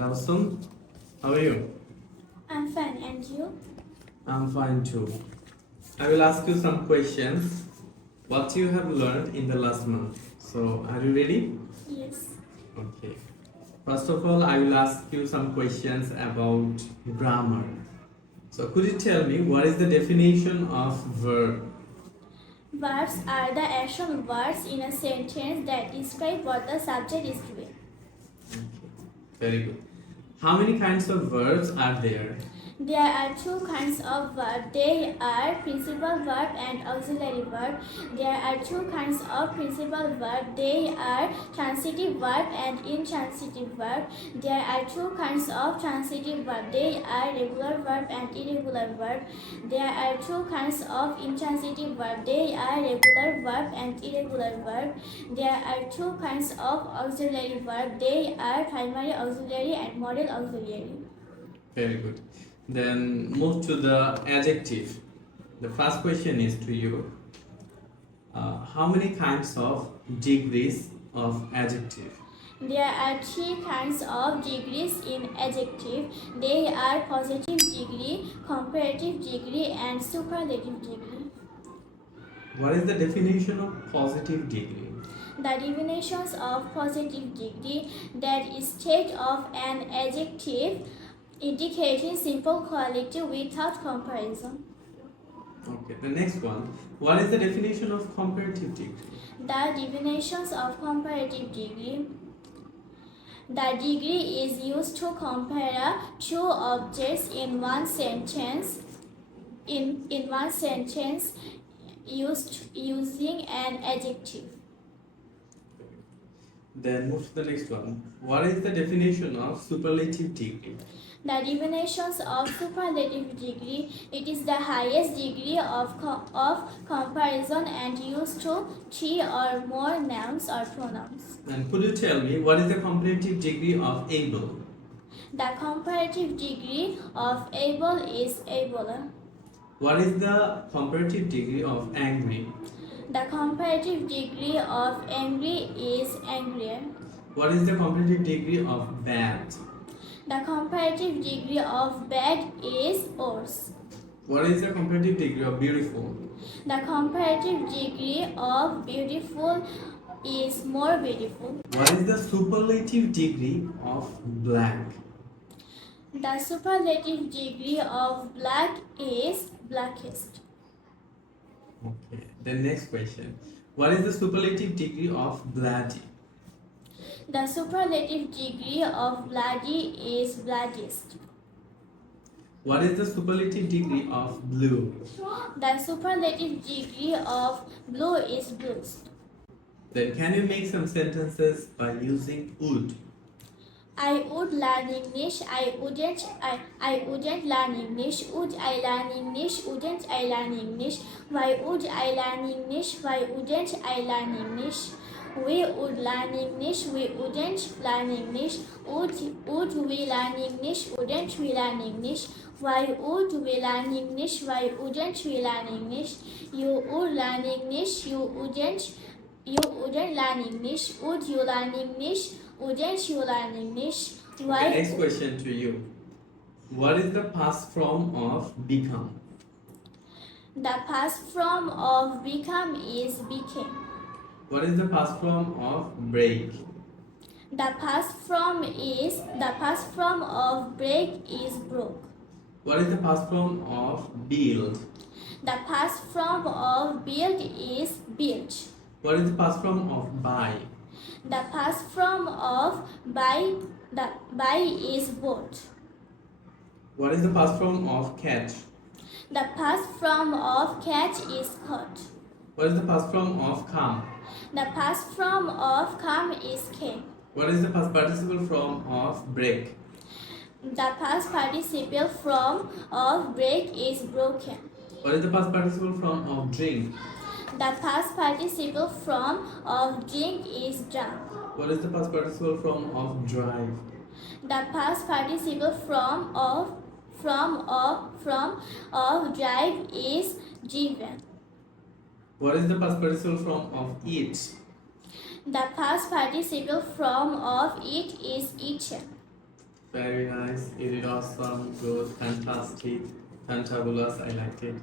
Tabassum, how are you? I'm fine, and you? I'm fine too. I will ask you some questions. What you have learned in the last month. So, are you ready? Yes. Okay. First of all, I will ask you some questions about grammar. So, could you tell me what is the definition of verb? Verbs are the action words in a sentence that describe what the subject is doing. Okay. Very good. How many kinds of verbs are there? There are two kinds of verb. They are principal verb and auxiliary verb. There are two kinds of principal verb. They are transitive verb and intransitive verb. There are two kinds of transitive verb. They are regular verb and irregular verb. There are two kinds of intransitive verb. They are regular verb and irregular verb. There are two kinds of auxiliary verb. They are primary auxiliary and modal auxiliary. Very good. Then move to the adjective. The first question is to you. How many kinds of degrees of adjective? There are three kinds of degrees in adjective. They are positive degree, comparative degree, and superlative degree. What is the definition of positive degree? The definitions of positive degree, that is state of an adjective indicating simple quality without comparison. Okay, the next one. What is the definition of comparative degree? The definitions of comparative degree. The degree is used to compare two objects in one sentence. In one sentence, using an adjective. Then move to the next one. What is the definition of superlative degree? The definitions of superlative degree, it is the highest degree of comparison and used to three or more nouns or pronouns. And could you tell me what is the comparative degree of able? The comparative degree of able is abler. What is the comparative degree of angry? The comparative degree of angry is angrier. What is the comparative degree of bad? The comparative degree of bad is worse. What is the comparative degree of beautiful? The comparative degree of beautiful is more beautiful. What is the superlative degree of black? The superlative degree of black is blackest. Okay. The next question. What is the superlative degree of bloody? The superlative degree of bloody is bloodiest. What is the superlative degree of blue? The superlative degree of blue is bluest. Then can you make some sentences by using would? I would learn English. I wouldn't learn English. Would I learn English? Wouldn't I learn English? Why would I learn English? Why wouldn't I learn English? We would learn English. We wouldn't learn English. Would we learn English? Wouldn't we learn English? Why would we learn English? Why wouldn't we learn English? You would learn English. You wouldn't learn English. Would you learn English? Wouldn't you learn English? Why? Okay, next question to you. What is the past form of become? The past form of become is became. What is the past form of break? The past form of break is broke. What is the past form of build? The past form of build is built. What is the past form of buy? The past form of buy is bought. What is the past form of catch? The past form of catch is caught. What is the past form of come? The past form of come is came. What is the past participle form of break? The past participle form of break is broken. What is the past participle form of drink? The past participle form of drink is drunk. What is the past participle form of drive? The past participle form of drive is driven. What is the past participle form of eat? The past participle form of it is eaten. Very nice. You did awesome. Good. Fantastic. Fantabulous. I liked it.